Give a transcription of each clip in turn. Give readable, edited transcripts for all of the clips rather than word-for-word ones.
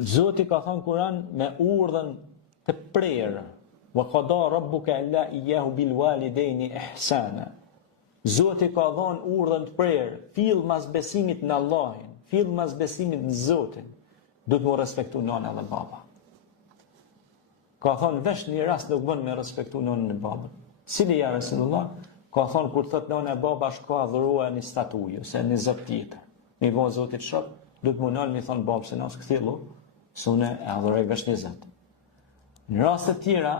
Zoti ka thënë Kur'an me urdhën të prerë. Wa qada rabbuka alla iyyahu bil walidaini ihsana. Zoti ka dhënë urdhën të prerë, fill mas besimit në Allahin, fill mas besimit në Zotin, duhet më respektu nëna dhe baba. Ka thënë vesh një rast nuk bën me respektu nënën e babën. Cili ja Resulullah? Ka thënë kur thot nëna e baba shko adhuroja një statujë ose një zot tjetër. Mi vonë Zotit shok, duhet më nalë mi thonë babë se nësë këthillu, se une e adhuroj vesh një zot. Në rastet tjera,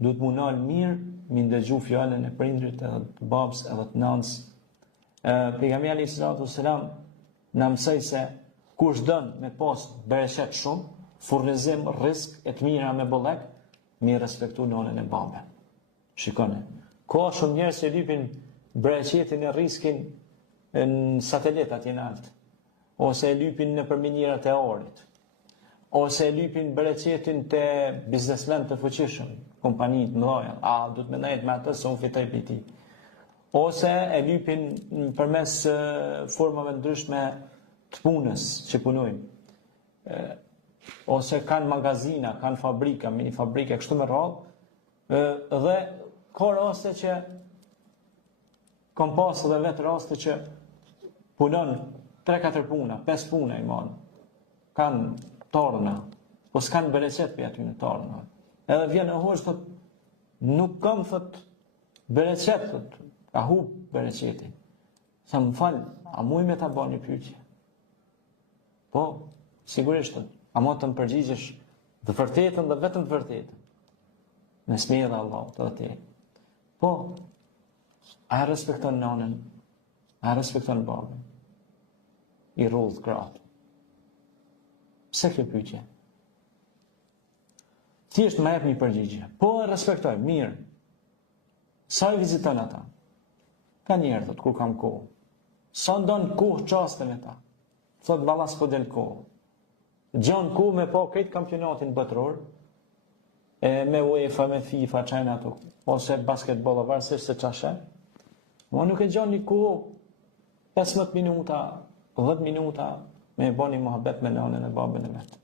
duhet më nalë mirë, mi ndëgju fjallën e prindrit edhe të babës edhe të nënës. Pejgamberi sallallahu alaihi wasallam na mësoi se kush don me pas bereqet shumë, furnizim, rrezik e të mira me bollek, mi respektu nënën e babën. Shikoni, ka shumë njerëz që lypin bereqetin e rrezikin në satelitat jenë altë, ose e lypin në përminjerat e orit, ose e lypin bereqetin të biznesmen të fuqishëm, kompanijit më dhoja, du të mendojnë me atë se unë fitoj për ti. Ose e lypin përmes formave ndryshme të punës që punojnë. Ose kanë magazina, kanë fabrika, mini fabrika, kështu me radhë, dhe ka raste që kam pasë dhe vetë raste që punon 3-4 puna, 5 puna i manë. Kanë tarna, po s'kanë bereqet për aty në tarna. Edhe vjen e hoqë, thot, nuk kam, thot, bereqet, thot, ka hu bereqeti. Sa më falë, a muj me ta ba një pyetje? Po, sigurisht, thot, a mo të më përgjigjesh të vërtetën dhe vetëm të vërtetën. Në smije dhe Allah, të dhe te. Po, a respekton nënën, a respekton babën, i rrullë kratë. Pse kjo pyetje? Thjesht më jep një përgjigje. Po e respektoj, mirë. Sa i viziton ata? Ka njerë, thot, kur kam kohë. Sa ndonë kohë qaste me ta? Thot, balla s'po del kohë. Gjon kohë me po këtë kampionatin botëror, me UEFA, me FIFA, qajnë ato, ose basketball, varësisht se qashe. Ma nuk e gjon një kohë 15 minuta, 10 minuta, me e bo një muhabet me nënën e babën e vetë.